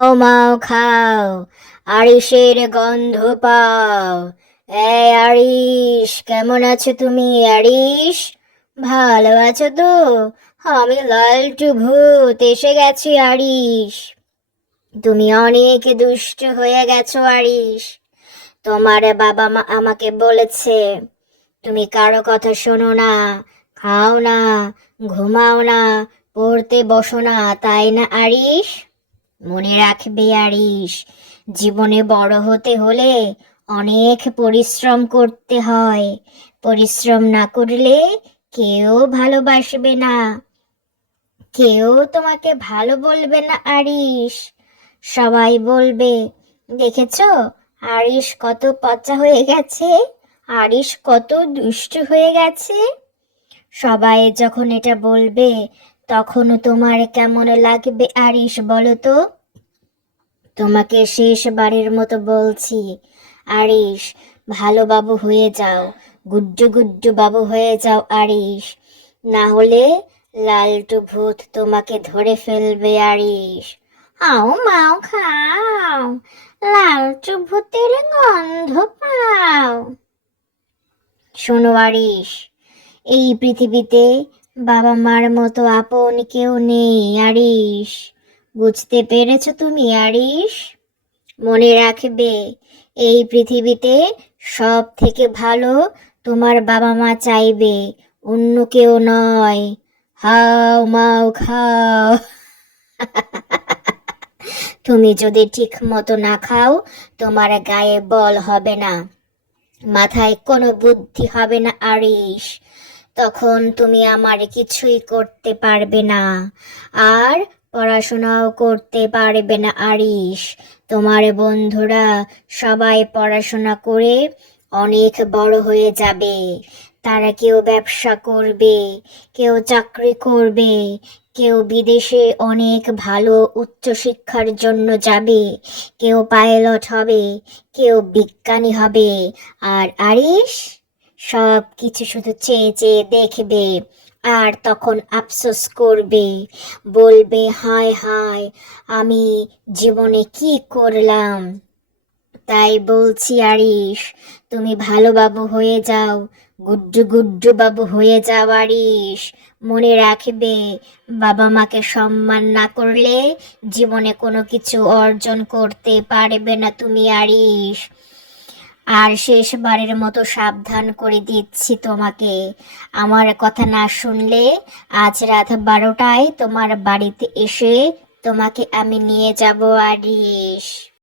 ও মাও খাও, আরিসের গন্ধ পাও। এই আরিস, কেমন আছো তুমি আরিস? ভালো আছো তো? আমি লালটু ভূত এসে গেছি আরিস। তুমি অনেক দুষ্ট হয়ে গেছো আরিস। তোমার বাবা মা আমাকে বলেছে তুমি কারো কথা শোনো না, খাও না, ঘুমাও না, পড়তে বসো না, তাই না আরিস? মনে রাখবে আরিস, জীবনে বড় হতে হলে অনেক পরিশ্রম করতে হয়। পরিশ্রম না করলে কেউ ভালোবাসবে না, কেউ তোমাকে ভালো বলবে না আরিস। সবাই বলবে, দেখেছো আরিস কত পচা হয়ে গেছে, আরিস কত দুষ্টু হয়ে গেছে। সবাই যখন এটা বলবে, তখন তোমার কেমন লাগবে আরিস বলো তো? তোমাকে শেষবারের মতো বলছি আরিস, ভালো বাবু হয়ে যাও, গুড্ডু গুড্ডু বাবু হয়ে যাও আরিস, না হলে লালটু ভূত তোমাকে ধরে ফেলবে আরিস। আও মাও খাও, লালটু ভূতের গন্ধ পাও। শোনো আরিস, এই পৃথিবীতে বাবা মার মতো আপন কেউ নেই আরিস। বুঝতে পেরেছো তুমি আরিস? মনে রাখবে, এই পৃথিবীতে সব থেকে ভালো তোমার বাবা মা চাইবে, অন্য কেউ নয়। হাও মাও খাও। তুমি যদি ঠিক মতো না খাও, তোমার গায়ে বল হবে না, মাথায় কোনো বুদ্ধি হবে না আরিস। তখন তুমি আমার কিছুই করতে পারবে না, আর পড়াশোনাও করতে পারবে না আরিস। তোমার বন্ধুরা সবাই পড়াশোনা করে অনেক বড় হয়ে যাবে। তারা কেউ ব্যবসা করবে, কেউ চাকরি করবে, কেউ বিদেশে অনেক ভালো উচ্চশিক্ষার জন্য যাবে, কেউ পাইলট হবে, কেউ বিজ্ঞানী হবে। আর আরিস সব কিছু শুধু চেয়ে চেয়ে দেখবে, আর তখন আফসোস করবে, বলবে হায় হায়, আমি জীবনে কি করলাম। তাই বলছি আরিস, তুমি ভালো বাবু হয়ে যাও, গুড্ডু গুড্ডু বাবু হয়ে যাও আরিস। মনে রাখবে, বাবা মাকে সম্মান না করলে জীবনে কোনো কিছু অর্জন করতে পারবে না তুমি আরিস। আর শেষবারের মতো সাবধান করে দিচ্ছি তোমাকে, আমার কথা না শুনলে আজ রাত 12টায় তোমার বাড়িতে এসে তোমাকে আমি নিয়ে যাব আরিস।